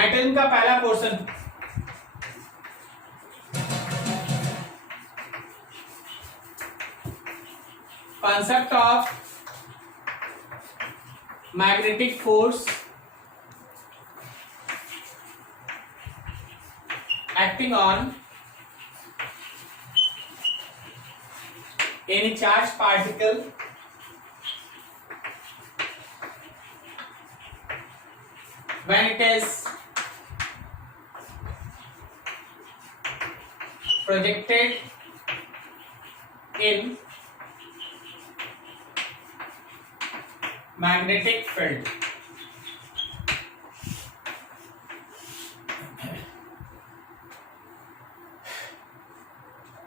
Nitrogen का पहला portion, concept of magnetic force acting on any charged particle when it is projected in magnetic field.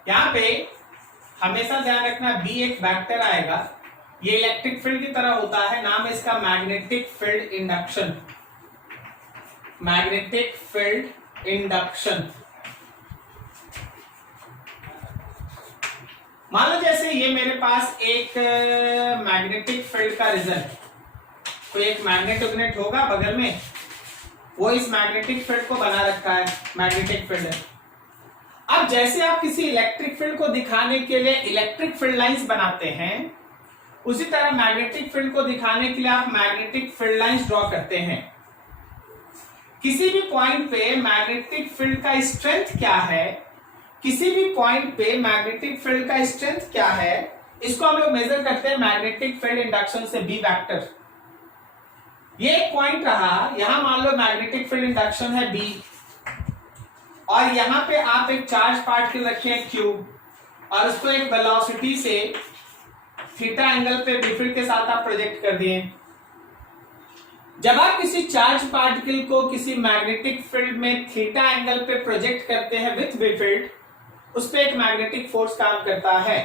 यहां पे हमेशा ध्यान रखना बी एक वेक्टर आएगा, ये इलेक्ट्रिक फील्ड की तरह होता है, नाम है इसका magnetic field induction. Magnetic field induction. मान लो जैसे ये मेरे पास एक मैग्नेटिक फील्ड का रिजल्ट, कोई एक मैग्नेट होगा बगल में, वो इस मैग्नेटिक फील्ड को बना रखा है, मैग्नेटिक फील्ड है। अब जैसे आप किसी इलेक्ट्रिक फील्ड को दिखाने के लिए इलेक्ट्रिक फील्ड लाइंस बनाते हैं, उसी तरह मैग्नेटिक फील्ड को दिखाने के लिए आप मैग्नेटिक फील्ड लाइंस ड्रॉ करते हैं। किसी भी पॉइंट पे मैग्नेटिक फील्ड का स्ट्रेंथ क्या है, किसी भी पॉइंट पे मैग्नेटिक फील्ड का स्ट्रेंथ क्या है, इसको हम लोग मेजर करते हैं मैग्नेटिक फील्ड इंडक्शन से, बी वेक्टर। ये एक पॉइंट रहा, यहां मान लो मैग्नेटिक फील्ड इंडक्शन है बी, और यहां पे आप एक चार्ज पार्टिकल रखे हैं क्यू, और उसको एक वेलोसिटी से थीटा एंगल पे बी फील्ड के साथ आप प्रोजेक्ट कर दिए। जब आप किसी चार्ज पार्टिकल को किसी मैग्नेटिक फील्ड में थीटा एंगल पे प्रोजेक्ट करते हैं विथ बी फील्ड, उस पे एक मैग्नेटिक फोर्स काम करता है।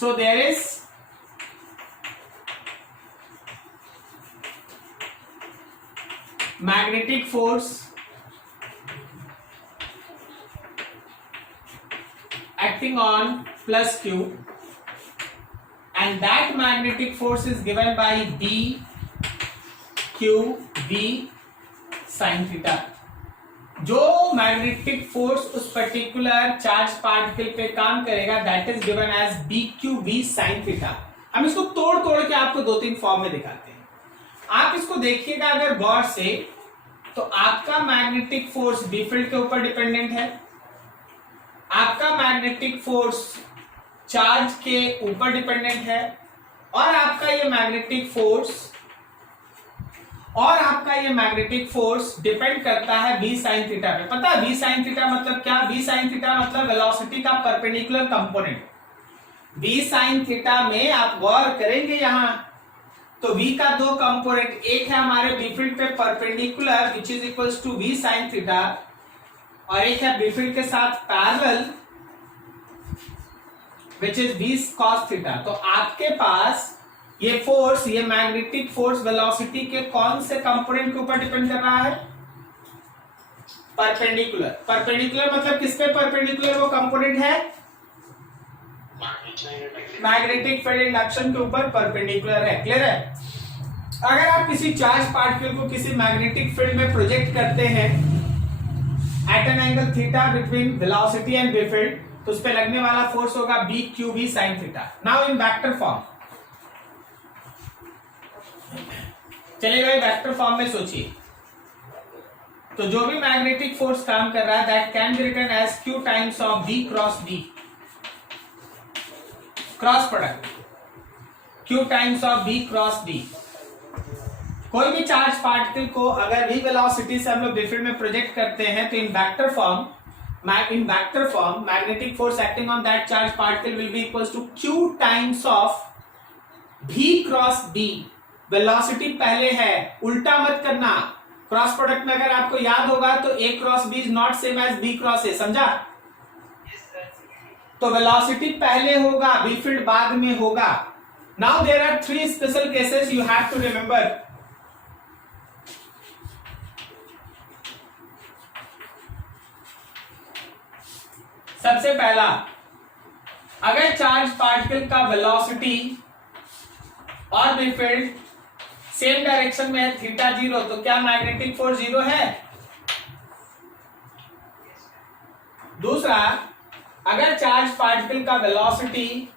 So there is magnetic force acting on plus q, and that magnetic force is given by b q v sin theta। जो मैग्नेटिक फोर्स उस पर्टिकुलर चार्ज पार्टिकल पे काम करेगा that is given as B Q V sine theta. हम इसको तोड़ तोड़ के आपको दो तीन फॉर्म में दिखाते हैं, आप इसको देखिएगा अगर गौर से, तो आपका मैग्नेटिक फोर्स बी फील्ड के ऊपर डिपेंडेंट है, आपका मैग्नेटिक फोर्स चार्ज के ऊपर डिपेंडेंट है, और आपका ये मैग्नेटिक फोर्स डिपेंड करता है बी साइन थीटा पे। पता है बी साइन थीटा मतलब क्या? बी साइन थीटा मतलब वेलोसिटी का perpendicular component. B sine theta में आप गौर करेंगे यहां, तो v का दो कंपोनेंट, एक है हमारे बी फील्ड पे perpendicular which is equals to v sine theta, और एक है बी फील्ड के साथ parallel which is v cos theta. तो आपके पास ये फोर्स, ये मैग्नेटिक फोर्स वेलोसिटी के कौन से कंपोनेंट के ऊपर डिपेंड कर रहा है? परपेंडिकुलर। परपेंडिकुलर मतलब किस पे परपेंडिकुलर वो कंपोनेंट है? मैग्नेटिक फील्ड इंडक्शन के ऊपर परपेंडिकुलर है। क्लियर है? अगर आप किसी चार्ज पार्टिकल को किसी मैग्नेटिक फील्ड में प्रोजेक्ट करते हैं at an angle theta between velocity and B field, तो उस पे लगने वाला फोर्स होगा B Q V sine theta. Now in vector form, चलिए भाई वेक्टर फॉर्म में सोचिए, तो जो भी मैग्नेटिक फोर्स काम कर रहा है that can be written as Q times of B cross B, cross product q times of b cross b। कोई भी चार्ज पार्टिकल को अगर v वेलोसिटी से हम लोग बी फील्ड में प्रोजेक्ट करते हैं, तो in vector form magnetic force acting on that charge particle will be equals to q times of v cross b। Velocity पहले है, उल्टा मत करना। क्रॉस प्रोडक्ट में अगर आपको याद होगा तो a cross b is not same as b cross a, समझा? तो वेलोसिटी पहले होगा, बी फील्ड बाद में होगा। Now there are three special cases you have to remember. सबसे पहला, अगर चार्ज पार्टिकल का वेलोसिटी और बी फील्ड सेम डायरेक्शन में है, थीटा 0, तो क्या मैग्नेटिक फोर्स 0 है? दूसरा, अगर चार्ज पार्टिकल का वेलोसिटी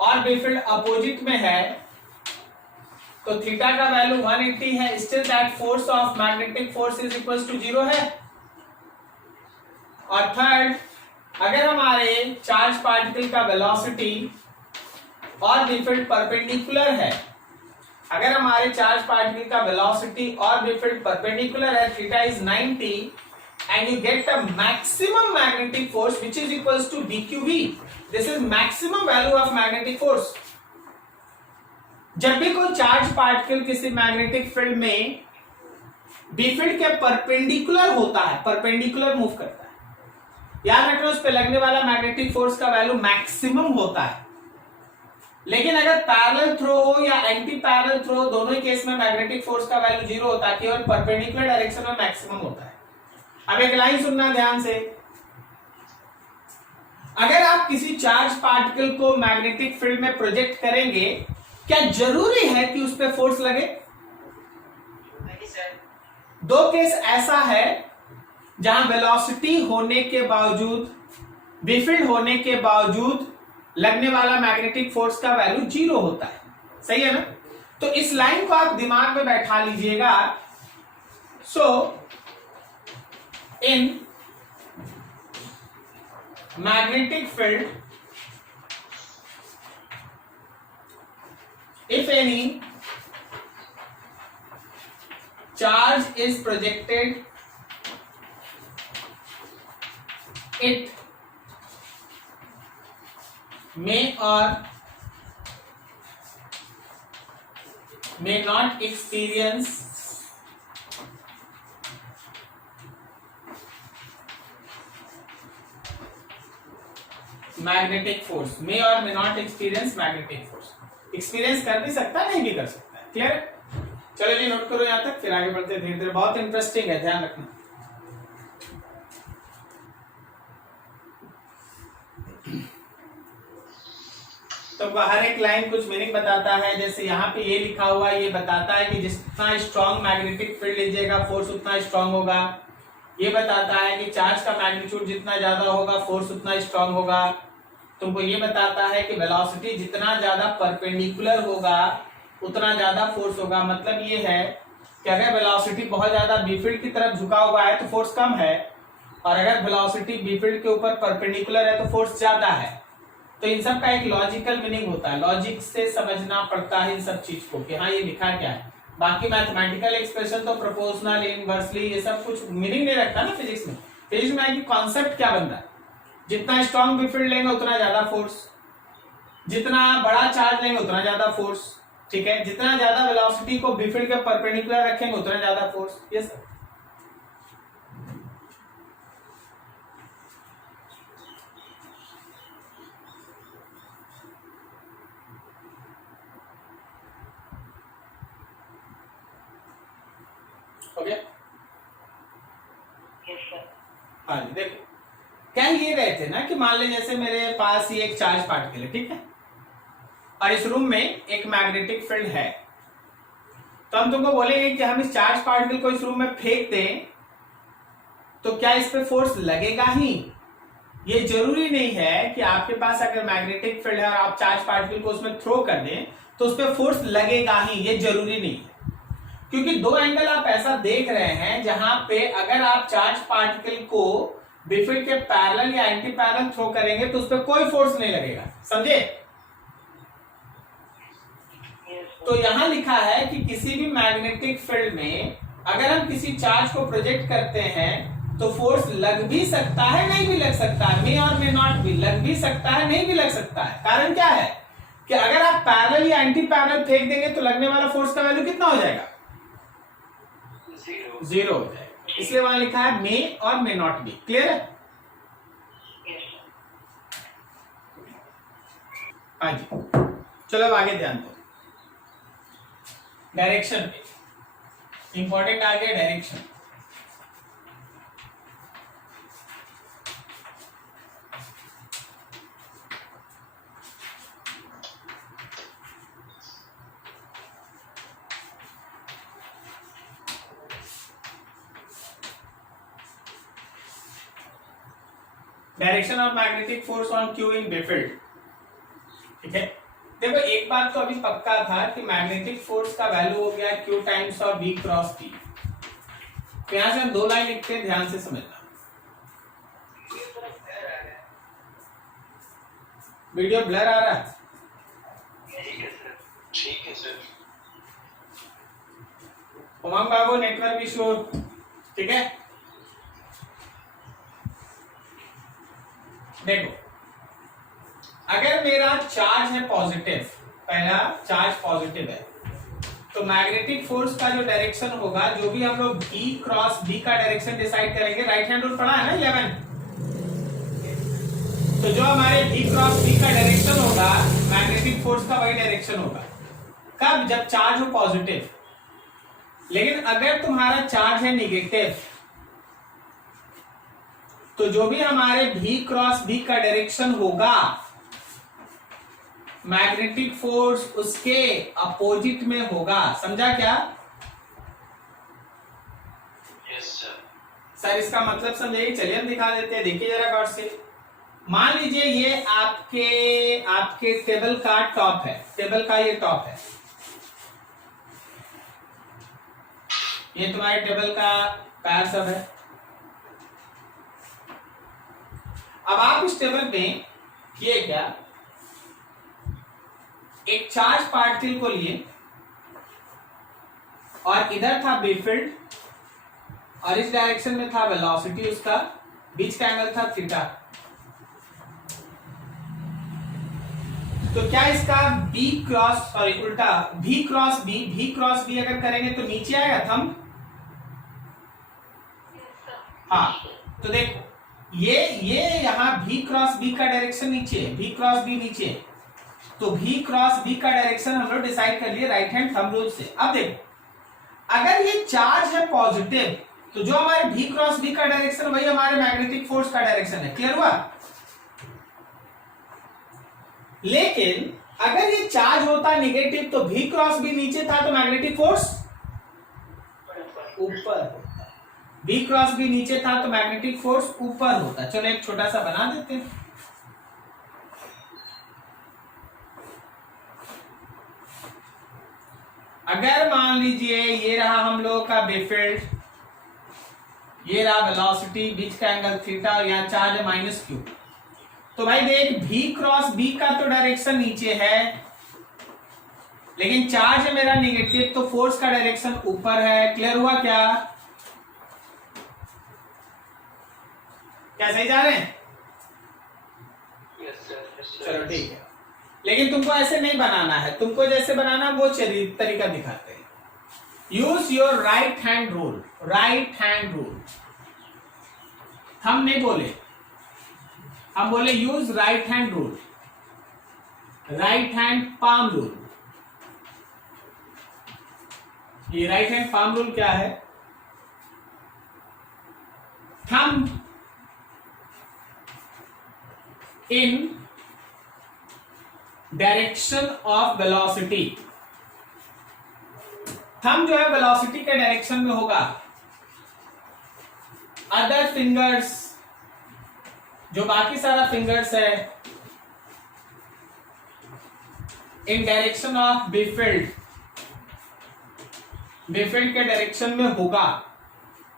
और बी फील्ड अपोजिट में है तो थीटा का वैल्यू 180 है, still that force of magnetic force is equal to 0 है। और थर्ड, अगर हमारे चार्ज पार्टिकल का वेलोसिटी और बी फील्ड परपेंडिकुलर है, अगर हमारे चार्ज पार्टिकल का वेलोसिटी और बी फील्ड परपेंडिकुलर है, theta is 90 and you get the maximum magnetic force which is equals to dqv. This is maximum value of magnetic force. जब भी कोई चार्ज पार्टिकल किसी मैग्नेटिक फील्ड में B field के perpendicular होता है, perpendicular move करता है, याद रखना उस पे लगने वाला मैग्नेटिक फोर्स का वैल्यू मैक्सिमम होता है। लेकिन अगर पैरेलल थ्रो हो या एंटी पैरेलल थ्रो, दोनों ही केस में मैग्नेटिक फोर्स का वैल्यू 0 होता है, केवल परपेंडिकुलर डायरेक्शन में मैक्सिमम होता है। अब एक लाइन सुनना ध्यान से, अगर आप किसी चार्ज पार्टिकल को मैग्नेटिक फील्ड में प्रोजेक्ट करेंगे, क्या जरूरी है कि उस पर फोर्स लगे? नहीं सर। दो केस ऐसा है जहां वेलोसिटी होने के बावजूद, बी फील्ड होने के बावजूद लगने वाला मैग्नेटिक फोर्स का वैल्यू 0 होता है, सही है ना? तो इस लाइन को आप दिमाग में बैठा लीजिएगा। सो in magnetic field, if any charge is projected, it may or may not experience magnetic force, may और may not experience magnetic force. Experience कर भी सकता है, नहीं भी कर सकता है। क्लियर? चलो जी, नोट करो यहां तक, फिर आगे बढ़ते धीरे धीरे। बहुत इंटरेस्टिंग है, ध्यान रखना। तो हर एक लाइन कुछ मीनिंग बताता है। जैसे यहाँ पे ये लिखा हुआ है, ये बताता है कि जितना स्ट्रॉन्ग मैग्नेटिक फील्ड लीजिएगा फोर्स उतना स्ट्रॉन्ग होगा। ये बताता है कि चार्ज का मैग्नीट्यूड जितना ज्यादा होगा फोर्स उतना स्ट्रॉन्ग होगा। तुमको ये बताता है कि वेलोसिटी जितना ज्यादा परपेंडिकुलर होगा उतना ज्यादा फोर्स होगा। मतलब ये है कि अगर वेलोसिटी बहुत ज्यादा बी फील्ड की तरफ झुका हुआ है तो फोर्स कम है, और अगर वेलोसिटी बी फील्ड के ऊपर परपेंडिकुलर है तो फोर्स ज्यादा है। तो इन सब का एक लॉजिकल मीनिंग होता है, लॉजिक से समझना पड़ता है इन सब चीज को कि हाँ ये लिखा क्या है। बाकी मैथमेटिकल एक्सप्रेशन तो प्रोपोर्शनल, इनवर्सली, ये सब कुछ मीनिंग नहीं रखता ना फिजिक्स में। फिजिक्स में है कि कॉन्सेप्ट क्या बन रहा है। जितना स्ट्रॉन्ग बी फील्ड लेंगे उतना ज्यादा फोर्स, जितना बड़ा चार्ज लेंगे उतना ज्यादा फोर्स, ठीक है। जितना ज्यादा वेलोसिटी को बी फील्ड के परपेंडिकुलर रखेंगे उतना ज्यादा फोर्स। ये सब हो गया। हाँ जी, देखो क्या ये रहे थे ना कि मान लीजिए जैसे मेरे पास ये एक चार्ज पार्टिकल है, ठीक है, और इस रूम में एक मैग्नेटिक फील्ड है। तो हम तुमको बोलेंगे कि हम इस चार्ज पार्टिकल को इस रूम में फेंक दें तो क्या इस पे फोर्स लगेगा ही? ये जरूरी नहीं है कि आपके पास अगर मैग्नेटिक फील्ड है और आप चार्ज पार्टिकल को उसमें थ्रो कर दें तो उस पे फोर्स लगेगा ही, ये जरूरी नहीं है। क्योंकि दो एंगल आप ऐसा देख रहे हैं जहां पे अगर आप चार्ज पार्टिकल को बी फील्ड के पैरेलल या एंटी पैरेलल थ्रो करेंगे तो उस पर कोई फोर्स नहीं लगेगा, समझे? तो यहां लिखा है कि किसी भी मैग्नेटिक फील्ड में अगर हम किसी चार्ज को प्रोजेक्ट करते हैं तो फोर्स लग भी सकता है, नहीं भी लग सकता है, मे और मे नॉट भी, लग भी सकता है, नहीं भी लग सकता है। कारण क्या है कि अगर आप पैरेलल या एंटी पैरेलल फेंक देंगे तो लगने वाला फोर्स का वैल्यू कितना हो जाएगा? 0 हो जाएगा। इसलिए वहां लिखा है मे और मे नॉट बी। क्लियर है? हाँ जी, चलो अब आगे ध्यान दो। डायरेक्शन पे इंपॉर्टेंट आ गया, direction. Direction of magnetic force on q in B field. ठीक है, देखो एक बात तो अभी पक्का था कि मैग्नेटिक फोर्स का वैल्यू हो गया Q times of B cross T. तो यहां से हम दो लाइन लिखते हैं, ध्यान से समझना। वीडियो ब्लर आ रहा है? ठीक है सर। उमंग बाबू नेटवर्क इशू, ठीक है। देखो अगर मेरा चार्ज है पॉजिटिव, पहला चार्ज पॉजिटिव है, तो मैग्नेटिक फोर्स का जो डायरेक्शन होगा, जो भी हम लोग B क्रॉस B का डायरेक्शन डिसाइड करेंगे, राइट हैंड रूल पढ़ा है ना 11। तो जो हमारे B क्रॉस B का डायरेक्शन होगा, मैग्नेटिक फोर्स का वही डायरेक्शन होगा। कब? जब चार्ज हो पॉजिटिव। लेकिन अगर तुम्हारा चार्ज है निगेटिव, तो जो भी हमारे B क्रॉस B का डायरेक्शन होगा, मैग्नेटिक फोर्स उसके अपोजिट में होगा। समझा क्या? Yes sir. सर इसका मतलब समझेगी, चलिए हम दिखा देते हैं, देखिए जरा गौर से। मान लीजिए ये आपके टेबल का टॉप है, टेबल का ये टॉप है, ये तुम्हारे टेबल का पैर सब है। अब आप इस टेबल में किए क्या, एक चार्ज पार्टिकल को लिए और इधर था बी फील्ड और इस डायरेक्शन में था वेलोसिटी, उसका बीच का एंगल था थीटा। तो क्या इसका B क्रॉस सॉरी उल्टा V क्रॉस B अगर करेंगे तो नीचे आएगा थंब। हाँ, तो देखो ये यहाँ V क्रॉस B का डायरेक्शन नीचे है, V क्रॉस B नीचे है, तो V क्रॉस B का डायरेक्शन हम लोग डिसाइड कर लिए राइट हैंड थंब रूल से। अब देखो अगर ये चार्ज है पॉजिटिव, तो जो हमारे V क्रॉस B का डायरेक्शन वही हमारे मैग्नेटिक फोर्स का डायरेक्शन है। क्लियर हुआ? लेकिन अगर ये चार्ज होता नेगेटिव, तो V क्रॉस B नीचे था, तो मैग्नेटिक फोर्स ऊपर होता। V क्रॉस B नीचे था तो मैग्नेटिक फोर्स ऊपर होता। चलो एक छोटा सा बना देते हैं। अगर मान लीजिए ये रहा हम लोगों का बी फील्ड, ये रहा वेलोसिटी, बीच का एंगल थीटा, और यहाँ चार्ज है माइनस क्यू। तो भाई देख V क्रॉस B का तो डायरेक्शन नीचे है, लेकिन चार्ज है मेरा निगेटिव, तो फोर्स का डायरेक्शन ऊपर है। क्लियर हुआ क्या? क्या सही जा रहे हैं? Yes sir. चलो ठीक है, लेकिन तुमको ऐसे नहीं बनाना है, तुमको जैसे बनाना वो तरीका दिखाते हैं। Use your right hand rule, right hand rule. हम नहीं बोले, हम बोले use right hand rule, right hand palm rule. ये राइट हैंड पाम रूल क्या है? Thumb in direction of velocity. Thumb जो है वेलोसिटी के डायरेक्शन में होगा। अदर फिंगर्स, जो बाकी सारा फिंगर्स है, in direction of B field, B field के डायरेक्शन में होगा।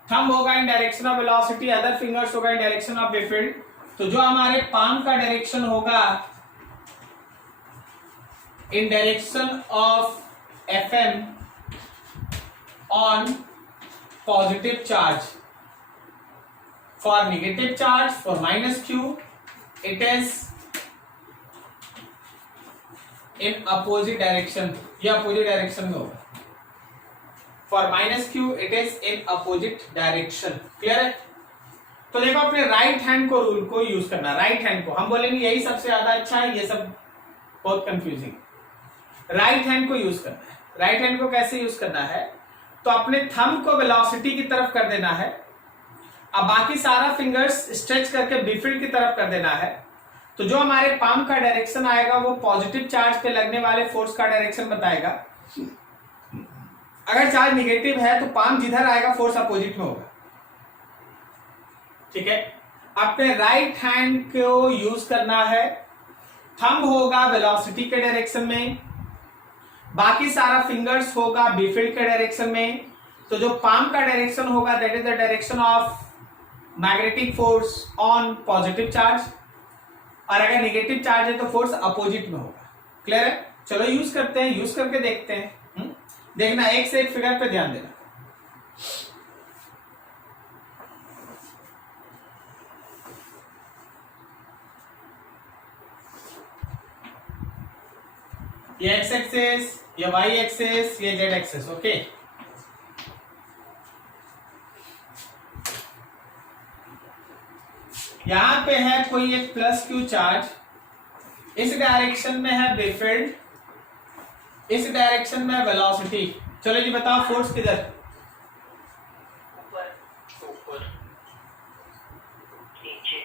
थंब होगा in direction of velocity, other fingers होगा in direction of B field. तो जो हमारे पाम का डायरेक्शन होगा in direction of FM on positive charge. For negative charge, for minus Q, it is in opposite direction. ये opposite direction में होगा. For minus Q, it is in opposite direction. Clear है? तो देखो अपने right hand को rule को use करना, राइट हैंड को हम बोलेंगे यही सबसे ज्यादा अच्छा है, ये सब बहुत कंफ्यूजिंग। राइट हैंड को यूज करना है। राइट हैंड को कैसे यूज करना है? तो अपने थंब को वेलोसिटी की तरफ कर देना है, अब बाकी सारा फिंगर्स स्ट्रेच करके बी फील्ड की तरफ कर देना है। तो जो हमारे पाम का डायरेक्शन आएगा वो पॉजिटिव चार्ज पे लगने वाले फोर्स का डायरेक्शन बताएगा। अगर चार्ज निगेटिव है तो पाम जिधर आएगा फोर्स अपोजिट में होगा। ठीक है, अपने राइट हैंड को यूज करना है, थंब होगा वेलोसिटी के डायरेक्शन में, बाकी सारा फिंगर्स होगा बी फील्ड के डायरेक्शन में। तो जो पाम का डायरेक्शन होगा that is the direction of magnetic force on positive charge, और अगर नेगेटिव चार्ज है तो फोर्स अपोजिट में होगा। क्लियर है? चलो यूज करते हैं, यूज करके देखते हैं। देखना, एक से एक फिगर पे ध्यान देना। ये एक्स एक्सेस, ये वाई एक्सेस, ये जेड एक्सेस। ओके, यहां पे है कोई एक प्लस क्यू चार्ज, इस डायरेक्शन में है बी फील्ड, इस डायरेक्शन में वेलोसिटी। चलो जी बताओ फोर्स किधर? ऊपर नीचे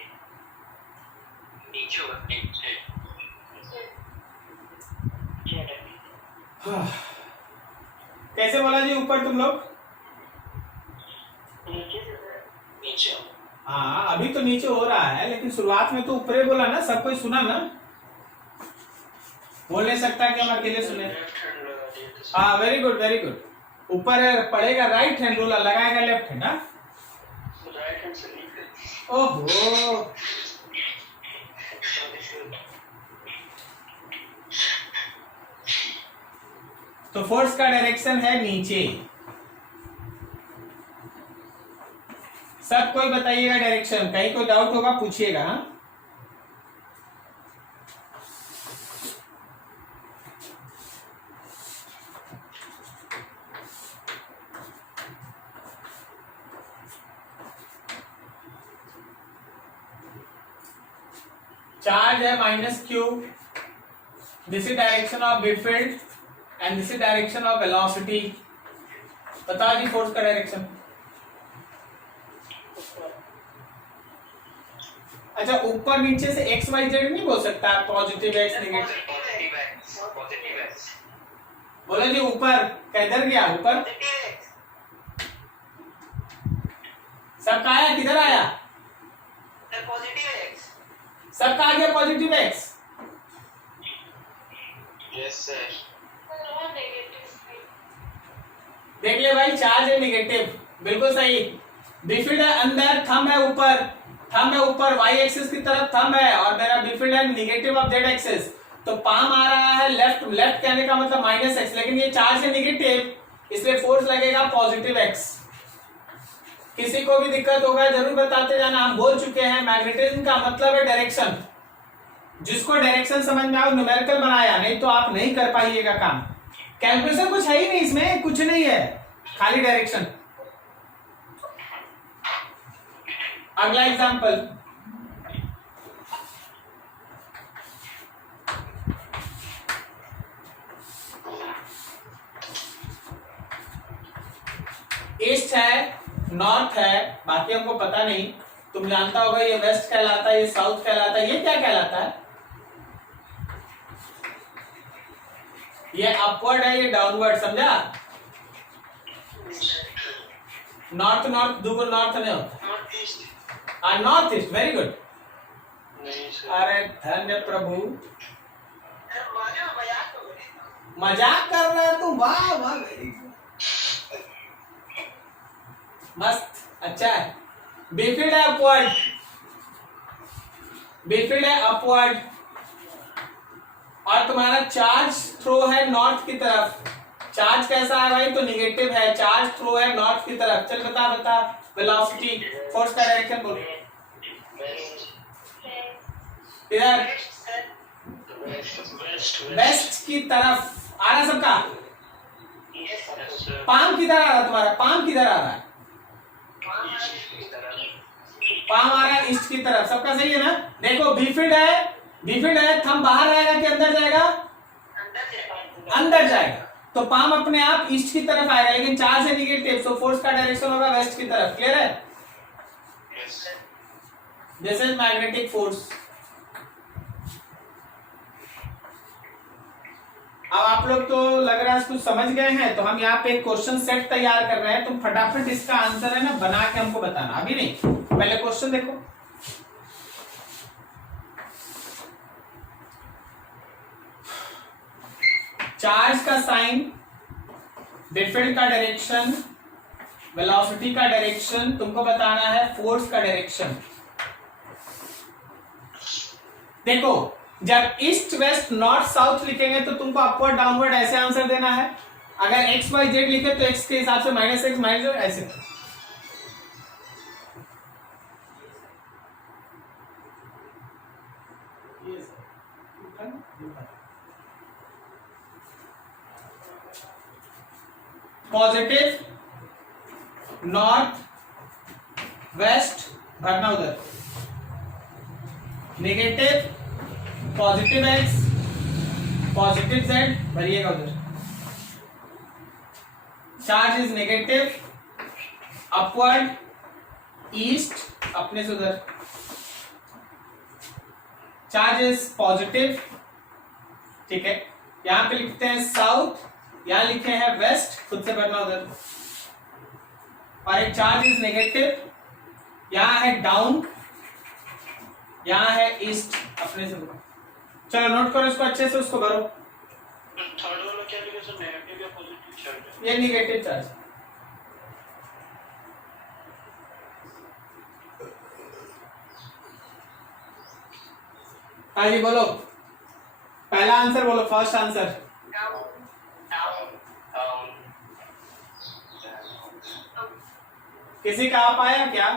नीचे नीचे। कैसे बोला जी ऊपर तुम लोग? नीचे। हाँ अभी तो नीचे हो रहा है, लेकिन शुरुआत में तो ऊपर ही बोला ना, सब कोई सुना ना? बोल नहीं सकता कि हम अकेले सुने। हाँ वेरी गुड वेरी गुड। ऊपर पड़ेगा राइट हैंड, रोलर लगाएगा लेफ्ट हैंड। राइट हैंड से नीचे। ओहो, तो फोर्स का डायरेक्शन है नीचे। सब कोई बताइएगा डायरेक्शन, कहीं कोई डाउट होगा पूछिएगा। हाँ चार्ज है minus Q, this is direction of B field and this is direction of velocity. बताओ जी फोर्स का डायरेक्शन। अच्छा, ऊपर नीचे से एक्स वाई जेड नहीं बोल सकता, positive x negative. Positive x. बोलो जी ऊपर किधर गया? ऊपर सबका आया, किधर आया? Positive x. सबका आ गया पॉजिटिव एक्स। Yes sir. देख ले भाई, चार्ज है नेगेटिव, बिल्कुल सही। बी फील्ड है अंदर, थंब है ऊपर, थंब है ऊपर वाई एक्सिस की तरफ थंब है, और मेरा बी फील्ड है नेगेटिव ऑफ जेड एक्सिस। तो पाम आ रहा है लेफ्ट, लेफ्ट कहने का मतलब माइनस एक्स, लेकिन ये चार्ज है नेगेटिव, इसलिए फोर्स लगेगा पॉजिटिव एक्स। किसी को भी दिक्कत होगा जरूर बताते जाना। हम बोल चुके हैं मैग्नेटिज्म का मतलब है डायरेक्शन। जिसको डायरेक्शन समझ में आओ न्यूमेरिकल बनाया, नहीं तो आप नहीं कर पाइएगा काम। कैलकुलेशन कुछ है ही नहीं इसमें, कुछ नहीं है, खाली डायरेक्शन। अगला एग्जांपल, ईस्ट है, नॉर्थ है, बाकी हमको पता नहीं। तुम जानता होगा ये वेस्ट कहलाता है, ये साउथ कहलाता है, ये क्या कहलाता है? ये अपवर्ड है, ये डाउनवर्ड, समझा? नॉर्थ नॉर्थ दूगो नॉर्थ नहीं होता। North east. हाँ नॉर्थ ईस्ट, वेरी गुड। नहीं सर। अरे धन्य प्रभु, मजाक कर रहा है तू? वाह वाह, वेरी गुड, मस्त, अच्छा है। बी फील्ड है अपवर्ड, बी फील्ड है अपवर्ड, और तुम्हारा चार्ज थ्रो है नॉर्थ की तरफ। चार्ज कैसा है भाई? तो निगेटिव है, चार्ज थ्रो है नॉर्थ की तरफ। चल बता बता, वेलोसिटी, फोर्स का डायरेक्शन बोल। इधर वेस्ट की तरफ आ रहा सबका। पाम किधर आ रहा तुम्हारा? पाम किधर आ रहा है? पाम आ रहा है ईस्ट की तरफ। सबका सही है ना? देखो बी फील्ड है, बी फील्ड है, थंब बाहर आएगा कि अंदर जाएगा? अंदर जाएगा, तो पाम अपने आप ईस्ट की तरफ आएगा, लेकिन चार्ज है नेगेटिव, सो फोर्स का डायरेक्शन होगा वेस्ट की तरफ। क्लियर है? This is magnetic force. अब आप लोग तो लग रहा है कुछ समझ गए हैं, तो हम यहाँ पे एक क्वेश्चन सेट तैयार कर रहे हैं। तुम फटाफट इसका आंसर है ना बना के हमको बताना, अभी नहीं, पहले क्वेश्चन देखो। चार्ज का साइन, डिफरेंट का डायरेक्शन, वेलोसिटी का डायरेक्शन, तुमको बताना है फोर्स का डायरेक्शन। देखो जब ईस्ट वेस्ट नॉर्थ साउथ लिखेंगे तो तुमको अपवर्ड डाउनवर्ड ऐसे आंसर देना है। अगर एक्स वाई जेड लिखे तो एक्स के हिसाब से माइनस एक्स माइनस ऐसे। पॉजिटिव नॉर्थ वेस्ट भरना उधर, negative positive X positive Z भरिएगा उधर। Charge is negative upward east अपने से उधर, चार्ज इज पॉजिटिव, ठीक है। यहां पे लिखते हैं साउथ, यहां लिखे हैं वेस्ट, खुद से भरना उधर। और एक चार्ज इज नेगेटिव, यहां है डाउन, यहां है ईस्ट अपने से। चलो नोट करो इसको अच्छे से, उसको भरो। थर्ड वाला क्या लिखा सर, नेगेटिव या पॉजिटिव चार्ज? ये नेगेटिव चार्ज। हाँ जी बोलो, पहला आंसर बोलो, फर्स्ट आंसर। किसी का आप आया क्या?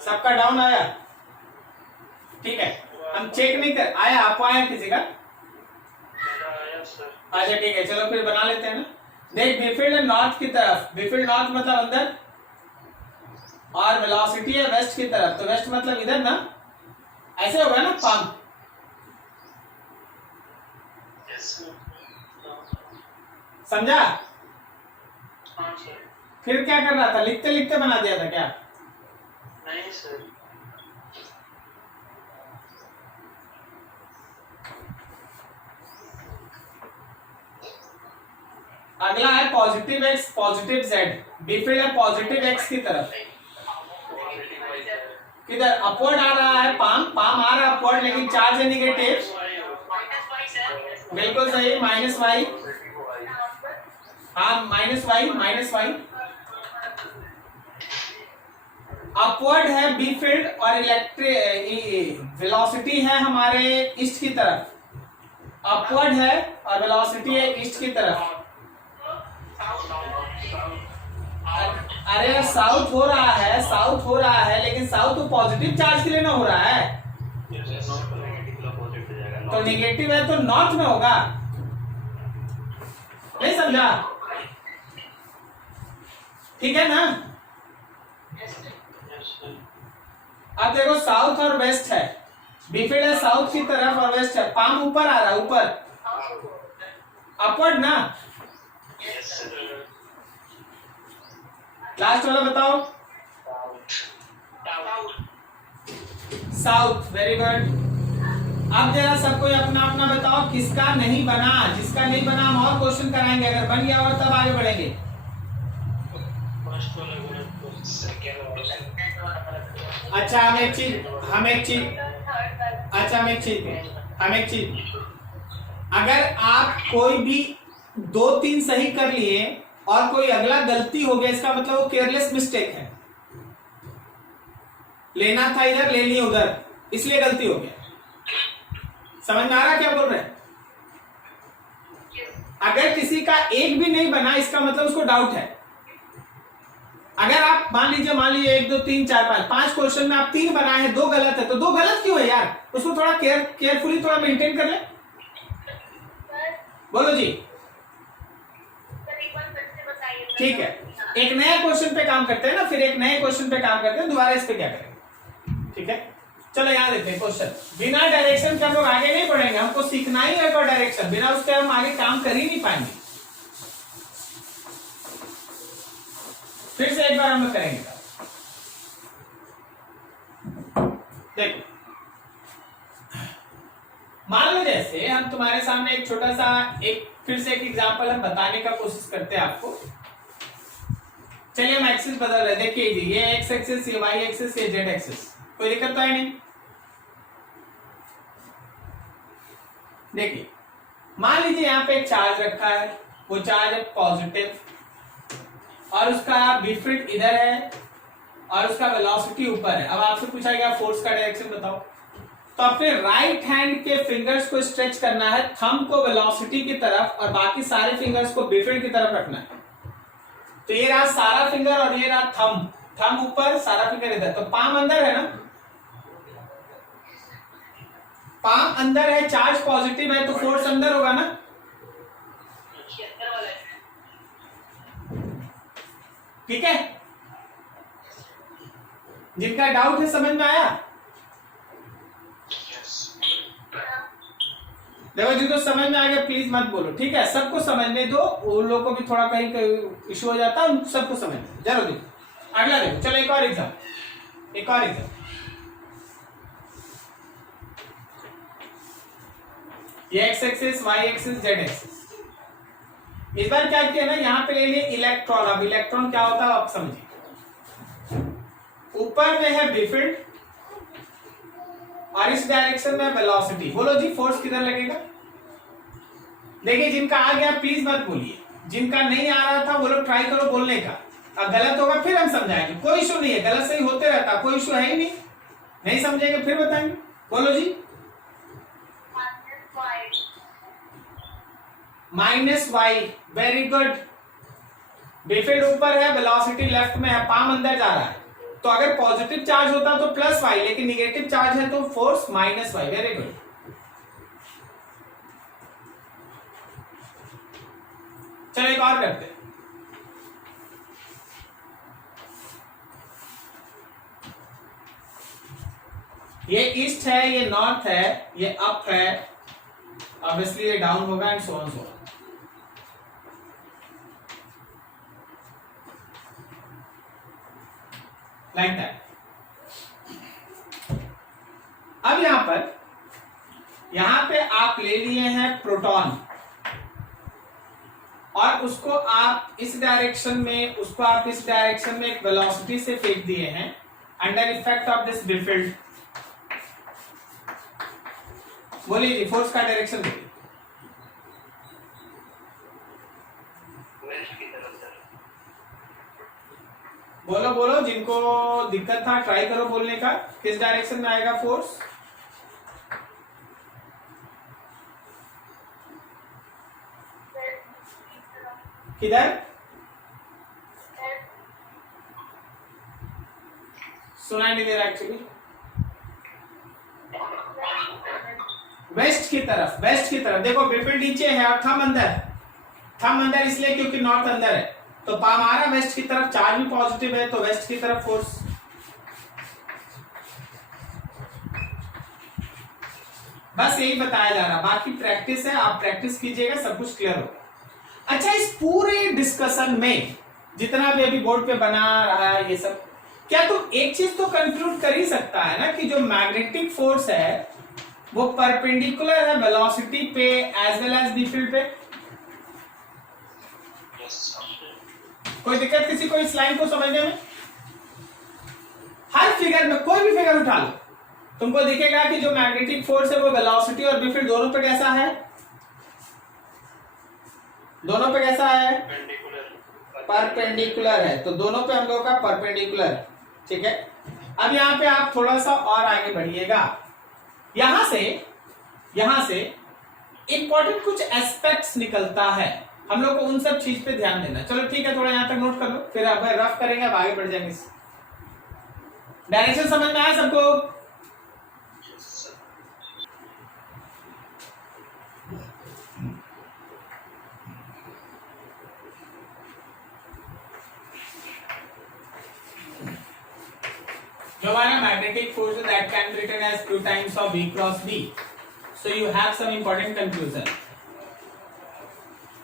सबका डाउन आया, ठीक है। हम चेक नहीं कर, आया आपको, आया किसी का? अच्छा ठीक है, चलो फिर बना लेते हैं ना। देख बीफील्ड है नॉर्थ की तरफ, बीफील्ड नॉर्थ मतलब अंदर, और वेलोसिटी है वेस्ट की तरफ, तो वेस्ट मतलब इधर ना, ऐसे होगा ना पाम। समझा? फिर क्या कर रहा था, लिखते लिखते बना दिया था क्या? नहीं सर। अगला है पॉजिटिव एक्स पॉजिटिव जेड, बीफील्ड है पॉजिटिव एक्स की तरफ, किधर अपवर्ड आ रहा है, पाम पाम आ रहा है अपवर्ड, लेकिन चार्ज है नेगेटिव। बिल्कुल सही, माइनस वाई, हाँ माइनस वाई। अपवर्ड है बी फील्ड और इलेक्ट्रिक वेलोसिटी है हमारे ईस्ट की तरफ, अपवर्ड है और वेलोसिटी है ईस्ट की तरफ। अरे साउथ हो रहा है, लेकिन साउथ तो पॉजिटिव चार्ज के लिए ना हो रहा है, तो नेगेटिव है तो नॉर्थ में होगा। नहीं समझा? ठीक है ना? अब देखो साउथ और वेस्ट है, बीफील्ड है साउथ की तरफ और वेस्ट है, पाम ऊपर आ रहा है, ऊपर अपवर्ड ना। लास्ट वाला बताओ, साउथ, वेरी गुड। अब जरा सबको अपना अपना बताओ किसका नहीं बना, जिसका नहीं बना हम और क्वेश्चन कराएंगे, अगर बन गया और तब आगे बढ़ेंगे। अच्छा हम एक चीज, अगर आप कोई भी 2-3 सही कर लिए और कोई अगला गलती हो गया, इसका मतलब वो केयरलेस मिस्टेक है, लेना था इधर ले लिया उधर, इसलिए गलती हो गया। समझ में आ रहा क्या बोल रहे हैं? अगर किसी का एक भी नहीं बना इसका मतलब उसको डाउट है। अगर आप मान लीजिए 1 2 3 4 5 क्वेश्चन में आप 3 बनाए हैं, 2 गलत है, तो 2 गलत क्यों है यार? उसको थोड़ा केयरफुली थोड़ा मेंटेन कर ले। बोलो जी। ठीक है, एक नया क्वेश्चन पे काम करते हैं ना, फिर एक नए क्वेश्चन पे काम करते हैं, दोबारा इस पे क्या करेंगे। ठीक है, चलो यहां देखते हैं क्वेश्चन। बिना डायरेक्शन के हम लोग आगे नहीं बढ़ेंगे, हमको सीखना ही है डायरेक्शन, बिना उसके हम आगे काम कर ही नहीं पाएंगे। फिर से एक बार हम लोग करेंगे। देखो मान लो जैसे हम तुम्हारे सामने एक छोटा सा एक फिर से एक एग्जांपल हम बताने का कोशिश करते हैं आपको। चलिए हम एक्सिस बदल रहे, देखिए जी, ये एक्स एक्सिस, ये वाई एक्सिस, ये जेड एक्सिस, कोई दिक्कत तो है नहीं। देखिए मान लीजिए यहाँ पे एक चार्ज रखा है, वो चार्ज है पॉजिटिव और उसका बी फील्ड इधर है और उसका वेलोसिटी ऊपर है। अब आपसे पूछा गया फोर्स का डायरेक्शन बताओ, तो अपने राइट हैंड के फिंगर्स को स्ट्रेच करना है, थंब को वेलोसिटी की तरफ और बाकी सारे फिंगर्स को बी फील्ड की तरफ रखना है। तो ये रहा सारा फिंगर और ये रहा थंब, थंब ऊपर सारा फिंगर इधर, तो पाम अंदर है ना, पाम अंदर है, चार्ज पॉजिटिव है तो फोर्स अंदर होगा ना। ठीक है, जिनका डाउट है समझ में आया? देखो जिनको समझ में आ गया प्लीज मत बोलो, ठीक है, सबको समझने दो, उन लोगों को भी थोड़ा कहीं इश्यू हो जाता है, उन सबको समझ दो। जरूर देखो अगला देखो, चलो एक और एग्जाम, एक और एग्जाम। ये X axis, Y axis, Z axis. इस बार क्या किया ना, यहां पे ले लिए इलेक्ट्रॉन। अब इलेक्ट्रॉन क्या होता है आप समझिए, ऊपर में है बी फील्ड और इस डायरेक्शन में वेलोसिटी। बोलो जी फोर्स किधर लगेगा? देखिए जिनका आ गया प्लीज मत बोलिए, जिनका नहीं आ रहा था वो लोग ट्राई करो बोलने का। अब गलत होगा फिर हम समझाएंगे, कोई इशू नहीं है, गलत सही होते रहता, कोई इशू है ही नहीं, नहीं समझेंगे फिर बताएंगे। बोलो जी -y, very good. B field ऊपर है, वेलोसिटी लेफ्ट में है, पाम अंदर जा रहा है, तो अगर पॉजिटिव चार्ज होता तो +y, लेकिन निगेटिव चार्ज है तो फोर्स -y, वेरी गुड। चलो एक और करते हैं। ये ईस्ट है, ये नॉर्थ है, ये अप है, ऑब्वियसली ये डाउन होगा and so on so on. Like that. अब यहां पे आप ले लिए हैं प्रोटॉन और उसको आप इस डायरेक्शन में, उसको आप इस डायरेक्शन में एक वेलोसिटी से फेंक दिए हैं under effect of this B field. बोलिए जी फोर्स का डायरेक्शन देखिए। बोलो बोलो, जिनको दिक्कत था ट्राई करो बोलने का, किस डायरेक्शन में आएगा फोर्स? किधर? सुनाई नहीं दे रहा एक्चुअली। वेस्ट की तरफ, वेस्ट की तरफ। देखो बी फील्ड नीचे है और थंब अंदर, थंब अंदर इसलिए क्योंकि नॉर्थ अंदर है, तो पाम आ रहा वेस्ट की तरफ, चार्ज भी पॉजिटिव है तो वेस्ट की तरफ फोर्स। बस यही बताया जा रहा, बाकी प्रैक्टिस है, आप प्रैक्टिस कीजिएगा सब कुछ क्लियर होगा। अच्छा इस पूरे डिस्कशन में जितना भी अभी बोर्ड पे बना रहा है ये सब, क्या तो एक चीज तो कंक्लूड कर ही सकता है ना कि जो मैग्नेटिक फोर्स है वो परपेंडिकुलर है वेलोसिटी पे as well as B field पे। कोई दिक्कत किसी को इस लाइन को समझने में? हर फिगर में कोई भी फिगर उठा लो, तुमको दिखेगा कि जो मैग्नेटिक फोर्स है वो वेलोसिटी और बी फील्ड दोनों पे कैसा है, दोनों पे कैसा है? परपेंडिकुलर है, तो दोनों पे हम लोगों का परपेंडिकुलर। ठीक है, अब यहां पे आप थोड़ा सा और आगे बढ़िएगा, यहां से इंपॉर्टेंट कुछ एस्पेक्ट्स निकलता है, हम लोग को उन सब चीज पे ध्यान देना। चलो ठीक है, थोड़ा यहां तक नोट कर लो, फिर अब रफ करेंगे, अब आगे बढ़ जाएंगे। डायरेक्शन समझ में आया सबको? जो हमारा मैग्नेटिक फोर्स है that can be written as Q times of V cross B। So you have some important conclusion.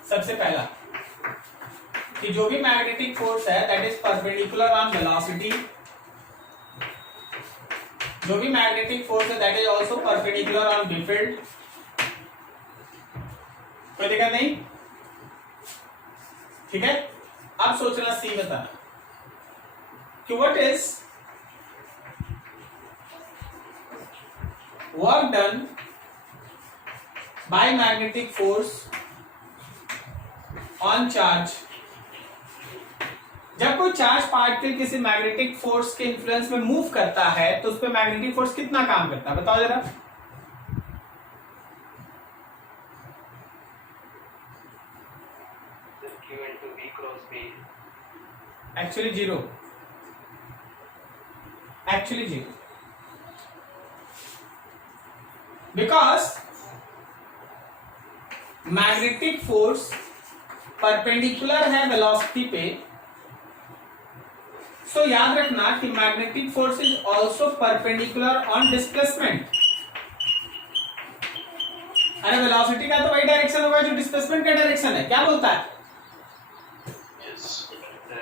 सबसे पहला कि जो भी मैग्नेटिक फोर्स है that is perpendicular on velocity, जो भी मैग्नेटिक फोर्स है that is also perpendicular on B field. कोई दिक्कत नहीं? ठीक है, अब सोचना सी बताना कि what is work done bye magnetic force on charge. जब कोई चार्ज पार्टिकल किसी मैग्नेटिक फोर्स के इन्फ्लुएंस में मूव करता है तो उस पर मैग्नेटिक फोर्स कितना काम करता है, बताओ जरा। Actually zero, because magnetic force perpendicular है वेलोसिटी पे। सो याद रखना कि magnetic force is also perpendicular on displacement. अरे वेलोसिटी का तो वही डायरेक्शन होगा जो डिस्प्लेसमेंट का डायरेक्शन है, क्या बोलता है?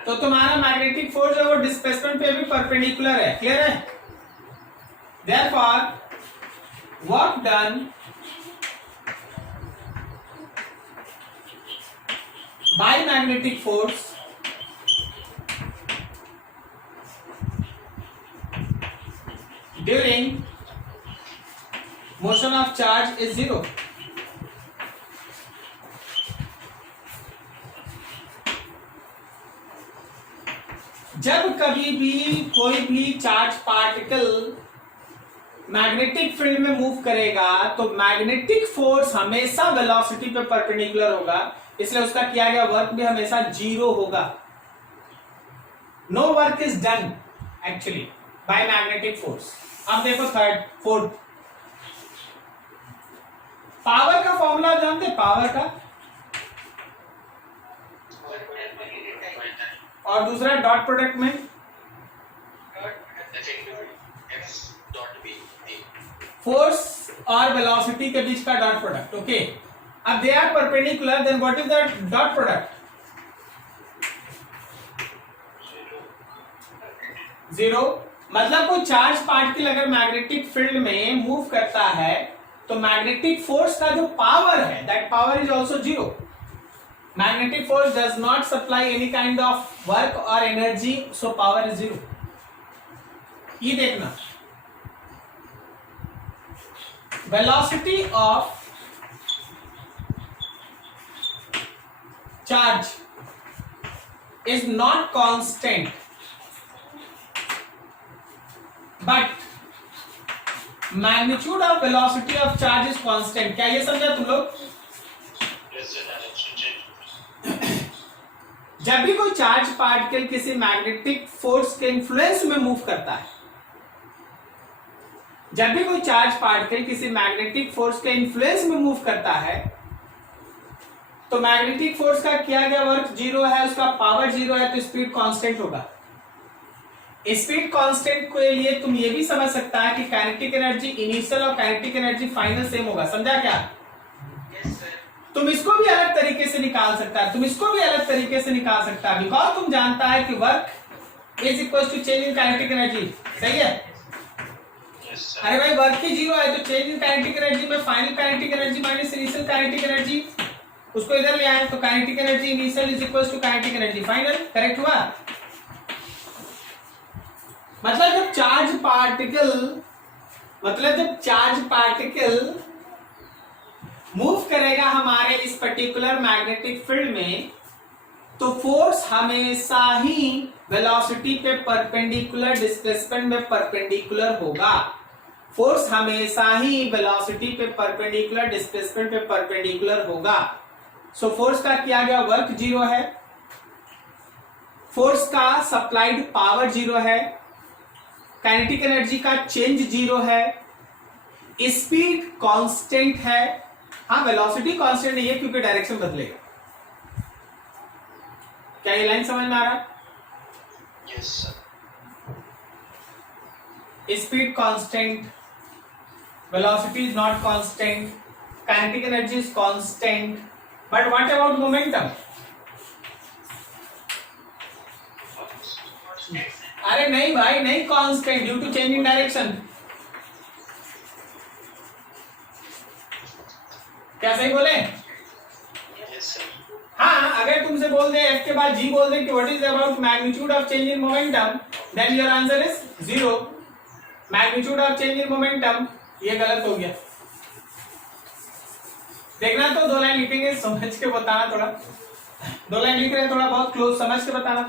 तो तुम्हारा मैग्नेटिक फोर्स है वो डिस्प्लेसमेंट पे भी परपेंडिकुलर है, क्लियर है? Therefore work done by magnetic force during motion of charge is zero. जब कभी भी कोई भी चार्ज पार्टिकल मैग्नेटिक फील्ड में मूव करेगा तो मैग्नेटिक फोर्स हमेशा वेलोसिटी पे परपेंडिकुलर होगा, इसलिए उसका किया गया वर्क भी हमेशा जीरो होगा। No work is done actually by magnetic force. अब देखो फोर्थ पावर का फॉर्मूला जानते, पावर का, और दूसरा डॉट प्रोडक्ट में फोर्स और वेलोसिटी के बीच का डॉट प्रोडक्ट। ओके, अब they are perpendicular, then what is the dot product? Zero. मतलब कोई चार्ज पार्टिकल अगर मैग्नेटिक फील्ड में मूव करता है तो मैग्नेटिक फोर्स का जो पावर है that power is also zero. Magnetic force does not supply any kind of work or energy, so power is zero. ये देखना, velocity of charge is not constant, but magnitude of velocity of charge is constant. क्या ये समझा तुम लोग? जब भी कोई चार्ज पार्टिकल किसी मैग्नेटिक फोर्स के इन्फ्लुएंस में मूव करता है, जब भी कोई चार्ज पार्टिकल किसी मैग्नेटिक फोर्स के इन्फ्लुएंस में मूव करता है तो मैग्नेटिक फोर्स का किया गया वर्क जीरो है, उसका पावर जीरो है, तो स्पीड कांस्टेंट होगा। स्पीड कांस्टेंट के लिए तुम ये भी समझ सकता है कि काइनेटिक एनर्जी इनिशियल और काइनेटिक एनर्जी फाइनल सेम होगा। समझा क्या? तुम इसको भी अलग तरीके से निकाल सकता है, बिकॉज तुम जानता है कि work is equal to change in kinetic energy. सही है? अरे भाई वर्क ही जीरो है तो चेंज इन काइनेटिक एनर्जी में final kinetic energy minus initial kinetic energy, उसको इधर ले आए तो kinetic energy initial is equal to kinetic energy final. Correct हुआ? मतलब जब चार्ज पार्टिकल मूव करेगा हमारे इस पर्टिकुलर मैग्नेटिक फील्ड में तो फोर्स हमेशा ही वेलोसिटी पे परपेंडिकुलर, डिस्प्लेसमेंट में परपेंडिकुलर होगा। फोर्स हमेशा ही वेलोसिटी पे परपेंडिकुलर, डिस्प्लेसमेंट पे परपेंडिकुलर होगा। सो फोर्स का किया गया वर्क जीरो है, फोर्स का सप्लाइड पावर जीरो है, काइनेटिक एनर्जी का चेंज जीरो है, स्पीड कांस्टेंट है। हाँ, वेलोसिटी कांस्टेंट नहीं है क्योंकि डायरेक्शन बदलेगा। क्या ये लाइन समझ में आ रहा है? Yes sir. Speed constant, velocity is not constant, kinetic energy is constant, but what about momentum? अरे नहीं भाई, नहीं constant due to change in direction. क्या सही बोले? Yes sir. हाँ, अगर तुमसे बोल दे एफ के बाद जी बोल दे कि what is about magnitude of change in momentum, then your answer is zero. Magnitude of change in momentum, ये गलत हो गया। देखना तो 2 लाइन लिखेंगे, समझ के बताना थोड़ा, 2 लाइन लिख रहे हैं थोड़ा बहुत क्लोज समझ के बताना।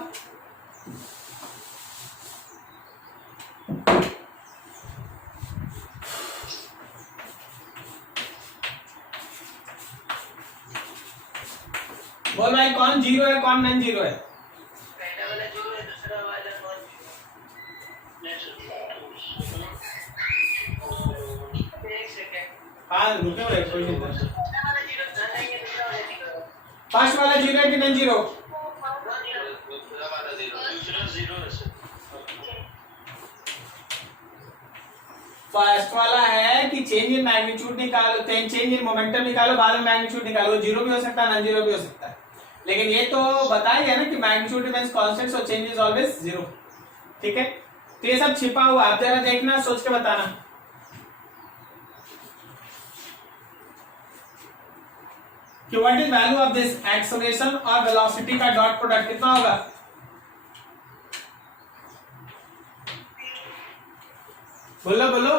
तो बोल भाई कौन जीरो है कौन नॉन जीरो है? पहला वाला जीरो है, दूसरा वाला नॉन जीरो। एक सेकंड। हाँ रुके हुए कोई नहीं। पहला वाला जीरो नहीं है, दूसरा वाला जीरो। फर्स्ट वाला जीरो है कि नॉन जीरो? दूसरा वाला जीरो। दूसरा जीरो है सर। फर्स्ट वाला है कि चेंज इन मैग्नीट्यूड निकालो, चेंज इन मोमेंटम निकालो, बाद में मैग्नीट्यूड निकालो, जीरो भी हो सकता है नॉन जीरो भी हो सकता है, लेकिन ये तो बताया गया ना कि magnitude remains constant so change is always zero. ठीक है, तो ये सब छिपा हुआ, आप जरा देखना सोच के बताना। कि what is value of this acceleration और वेलोसिटी का डॉट प्रोडक्ट कितना होगा? बोलो बोलो।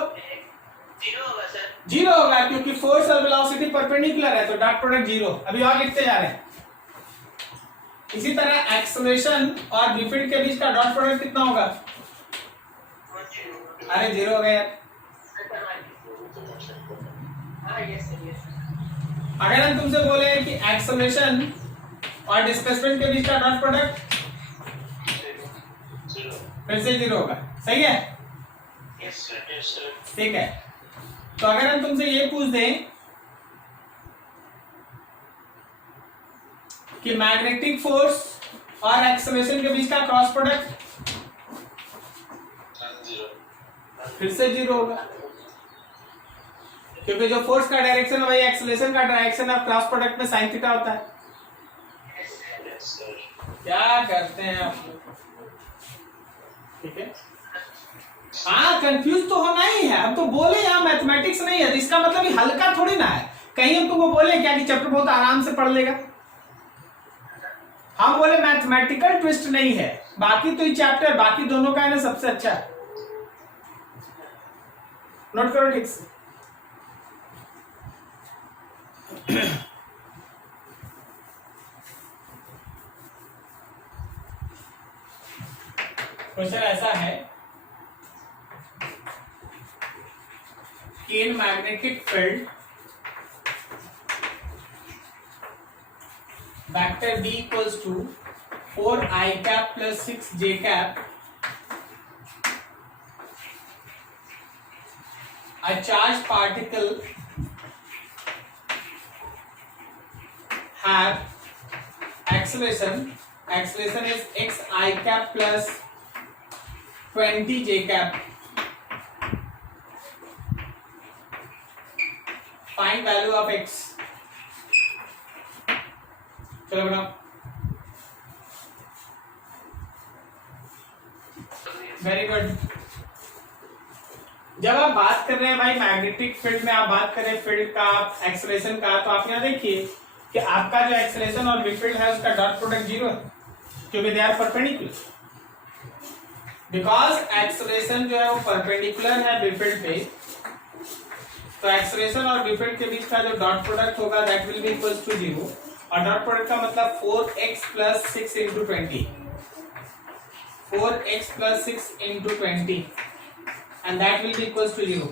जीरो होगा सर। जीरो होगा क्योंकि फोर्स और वेलोसिटी परपेंडिकुलर है, तो डॉट प्रोडक्ट जीरो। अभी और लिखते जा रहे हैं। इसी तरह एक्सेलरेशन और रिपीट के बीच का डॉट प्रोडक्ट कितना होगा? अरे जीरो हो गया। अगर हम तुमसे बोले कि एक्सेलरेशन और डिस्प्लेसमेंट के बीच का डॉट प्रोडक्ट, फिर से जीरो होगा। सही है? Yes sir. ठीक है, तो अगर हम तुमसे ये पूछ दें कि मैग्नेटिक फोर्स और एक्सेलरेशन के बीच का क्रॉस प्रोडक्ट, फिर से जीरो होगा क्योंकि जो फोर्स का डायरेक्शन है वही एक्सेलरेशन का डायरेक्शन है, क्रॉस प्रोडक्ट में साइन थीटा होता है। क्या करते हैं आप लोग? ठीक है, हाँ कंफ्यूज तो होना ही है। अब तो बोले यहाँ मैथमेटिक्स नहीं है तो इसका मतलब ये हल्का थोड़ी ना है। कहीं हम तुमको बोले क्या कि चैप्टर बहुत आराम से पढ़ लेगा? हम बोले मैथमेटिकल ट्विस्ट नहीं है। बाकी तो ये चैप्टर बाकी दोनों का है ना सबसे अच्छा है। नोट करो ठीक से। क्वेश्चन ऐसा है कि in magnetic field vector B equals to 4i cap plus 6j cap, a charged particle have acceleration is xi cap plus 20j cap. Find value of x. चलो बनाओ। Very good. जब आप बात कर रहे हैं भाई मैग्नेटिक फील्ड में, आप बात कर रहे हैं फील्ड का, एक्सेलरेशन का, तो आप यहाँ देखिए कि आपका जो एक्सेलरेशन और फील्ड है उसका डॉट प्रोडक्ट जीरो है क्योंकि they are perpendicular. Because acceleration जो है वो परपेंडिकुलर है फील्ड पे, तो एक्सेलरेशन और फील्ड के बीच का जो डॉट प्रोडक्ट होगा that will be equals to zero. और डॉट प्रोडक्ट का मतलब 4x plus 6 into 20, 4x plus 6 into 20 and that will be equals to 0.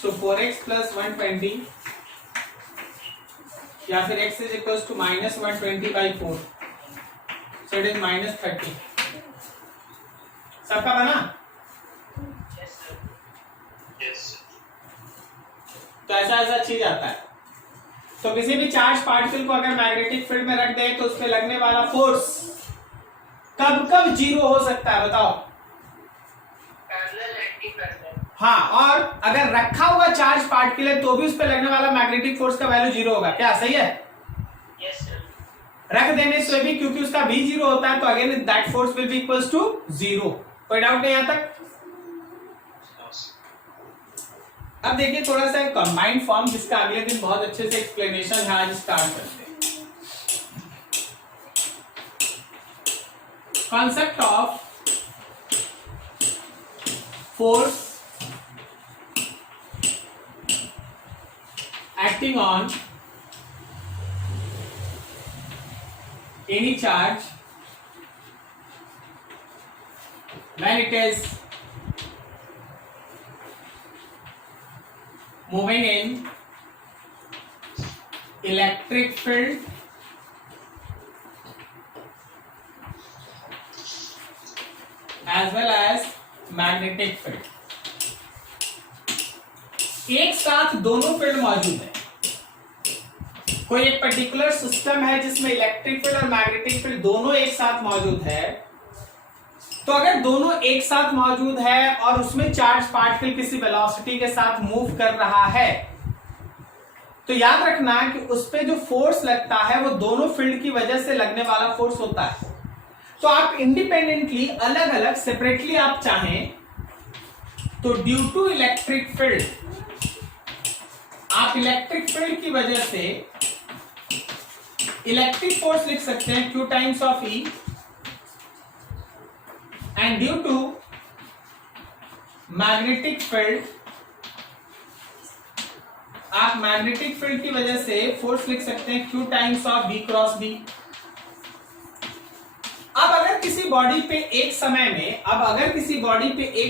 So 4x plus 120 या फिर x is equals to minus 120 by 4, so it is minus 30. सबका बना? Yes. तो ऐसा चीज आता है। तो किसी भी चार्ज पार्टिकल को अगर मैग्नेटिक फील्ड में रख दें तो उस पे लगने वाला फोर्स कब कब जीरो हो सकता है बताओ? हाँ, और अगर रखा हुआ चार्ज पार्टिकल है तो भी उस पे लगने वाला मैग्नेटिक फोर्स का वैल्यू जीरो होगा। क्या सही है? Yes, sir. रख देने से भी क्योंकि उसका भी जीरो होता है तो again that force will be equals to zero. कोई डाउट नहीं यहाँ तक? अब देखिए थोड़ा सा कंबाइंड फॉर्म जिसका अगले दिन बहुत अच्छे से एक्सप्लेनेशन है, आज स्टार्ट करते हैं। Concept of force acting on any charge when it is moving in electric field as well as magnetic field। एक साथ दोनों फील्ड मौजूद है। कोई एक पर्टिकुलर सिस्टम है जिसमें इलेक्ट्रिक फील्ड और मैग्नेटिक फील्ड दोनों एक साथ मौजूद है, तो अगर दोनों एक साथ मौजूद है और उसमें चार्ज पार्टिकल किसी वेलोसिटी के साथ मूव कर रहा है, तो याद रखना कि उस पे जो फोर्स लगता है वो दोनों फील्ड की वजह से लगने वाला फोर्स होता है। तो आप इंडिपेंडेंटली अलग अलग सेपरेटली आप चाहें तो ड्यू टू इलेक्ट्रिक फील्ड, आप इलेक्ट्रिक फील्ड की वजह से इलेक्ट्रिक फोर्स लिख सकते हैं Q times of E, and due to magnetic field आप मैग्नेटिक फील्ड की वजह से फोर्स लिख सकते हैं Q times of B cross B। अब अगर किसी बॉडी पे एक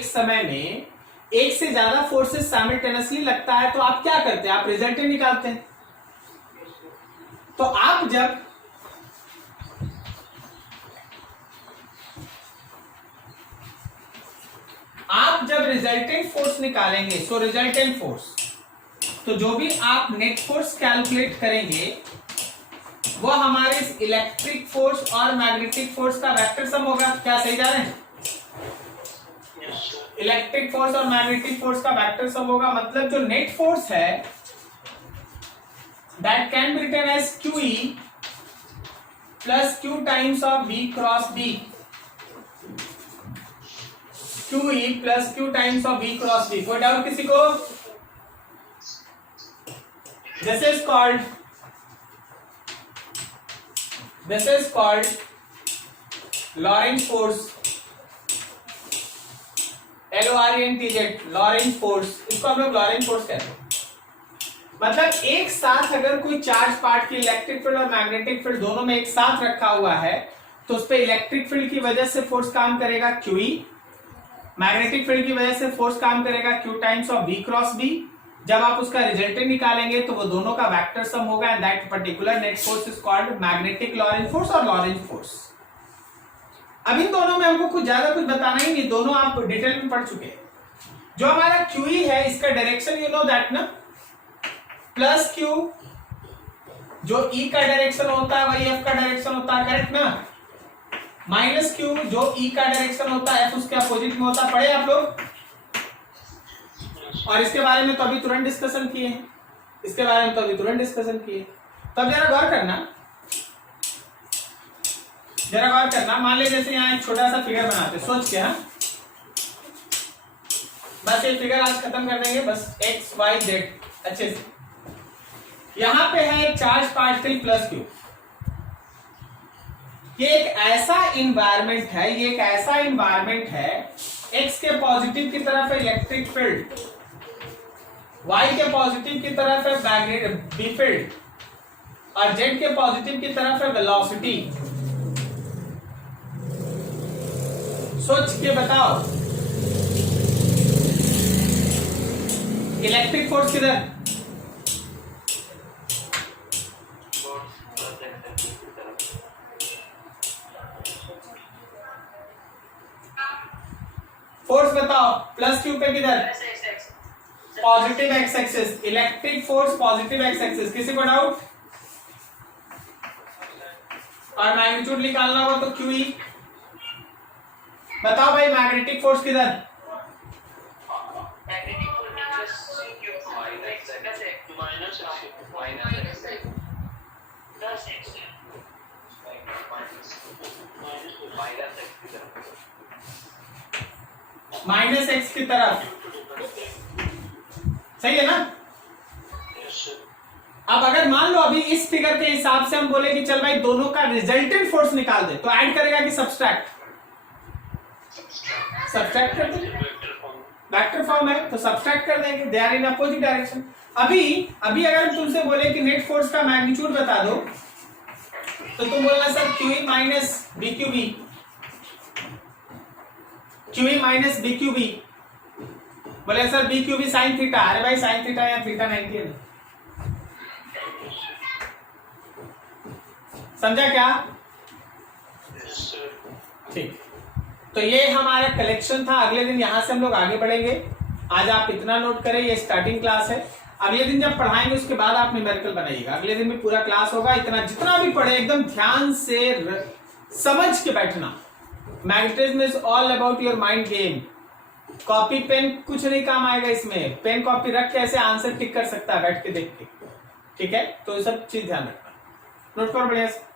समय में एक से ज्यादा फोर्सेस साइमल्टेनियसली लगता है, तो आप क्या करते हैं? आप रिजल्टेंट निकालते हैं। तो आप जब रिजल्टेंट फोर्स निकालेंगे, सो रिजल्टेंट फोर्स, तो जो भी आप नेट फोर्स कैलकुलेट करेंगे वो हमारे इलेक्ट्रिक फोर्स और मैग्नेटिक फोर्स का वेक्टर सम होगा। क्या सही जा रहे हैं? इलेक्ट्रिक फोर्स और मैग्नेटिक फोर्स का वेक्टर सम होगा। मतलब जो नेट फोर्स है that can be written as QE plus Q times of B cross B। QE plus Q times of B cross B। कोई डाउट किसी को? This is called Lorentz force, LORENTZ, Lorentz force. इसको हम लोग Laurent force कहते हैं। मतलब एक साथ अगर कोई चार्ज पार्टिकल इलेक्ट्रिक फील्ड और मैग्नेटिक फील्ड दोनों में एक साथ रखा हुआ है, तो उस पर इलेक्ट्रिक फील्ड की वजह से फोर्स काम करेगा QE, मैग्नेटिक फील्ड की वजह से फोर्स काम करेगा Q times of B cross B। जब आप उसका रिजल्टेंट निकालेंगे तो वो दोनों का वेक्टर सम होगा, and that particular net force is called magnetic Laurent force और लॉरेंट फोर्स। अब इन दोनों में हमको कुछ ज्यादा कुछ बताना ही नहीं, दोनों आप डिटेल में पढ़ चुके हैं। जो हमारा QE है इसका डायरेक्शन यू नो दैट ना, प्लस Q जो E का डायरेक्शन होता है वही F का डायरेक्शन होता है, करेक्ट ना, माइनस Q जो E का डायरेक्शन होता है F उसके अपोजिट में होता है। पढ़े आप लोग? और इसके बारे में तो अभी तुरंत डिस्कशन किए हैं, तब जरा गौर करना। मान ले जैसे यहाँ एक छोटा सा फिगर बनाते, सोच के, हाँ बस ये फिगर आज खत्म कर देंगे, बस X Y Z अच्छे से। यहाँ पे है एक चार्ज पार्टिकल प्लस Q। ये एक ऐसा इन्वायरमेंट है, X के पॉजिटिव की तरफ है इलेक्ट्रिक फील्ड, Y के पॉजिटिव की तरफ है मैग्नेटिक B फील्ड, और Z के पॉजिटिव की तरफ है वेलोसिटी। सोच के बताओ, इलेक्ट्रिक फोर्स किधर? फोर्स बताओ, प्लस Q पे किधर? Positive x axis. Electric force positive x axis. किसी को डाउट? और मैग्नीट्यूड निकालना हो तो QE। बताओ भाई मैग्नेटिक फोर्स किधर? माइनस एक्स की तरफ, सही है ना? अब अगर मान लो अभी इस फिगर के हिसाब से हम बोले कि चल भाई दोनों का रिजल्टेंट फोर्स निकाल दे, तो ऐड करेगा कि सब्सट्रैक्ट कर दे, वेक्टर फॉर्म है तो सब्सट्रैक्ट कर देंगे, they are in opposite direction. अभी अगर हम तुमसे बोले कि नेट फोर्स का मैग्नीट्यूड बता दो, तो तुम बोलना sir QE minus BQB, QE minus BQB। बोले सर BQB साइन थीटा। अरे भाई साइन थीटा या थीटा 90 है, समझा क्या? Yes, sir. ठीक। तो ये हमारा कलेक्शन था। अगले दिन यहां से हम लोग आगे बढ़ेंगे। आज आप इतना नोट करें, ये स्टार्टिंग क्लास है। अगले दिन जब पढ़ाएंगे उसके बाद आप न्यूमेरिकल बनाइएगा। अगले दिन में पूरा क्लास होगा। इतना जितना भी पढ़े एकदम ध्यान से समझ के बैठना। Magnetism is all about your mind game. Copy pen कुछ नहीं काम आएगा इसमें। पेन कॉपी रख के ऐसे आंसर टिक कर सकता है बैठ के देख के, ठीक है? तो ये सब चीज ध्यान रखना, नोट करो बढ़िया से।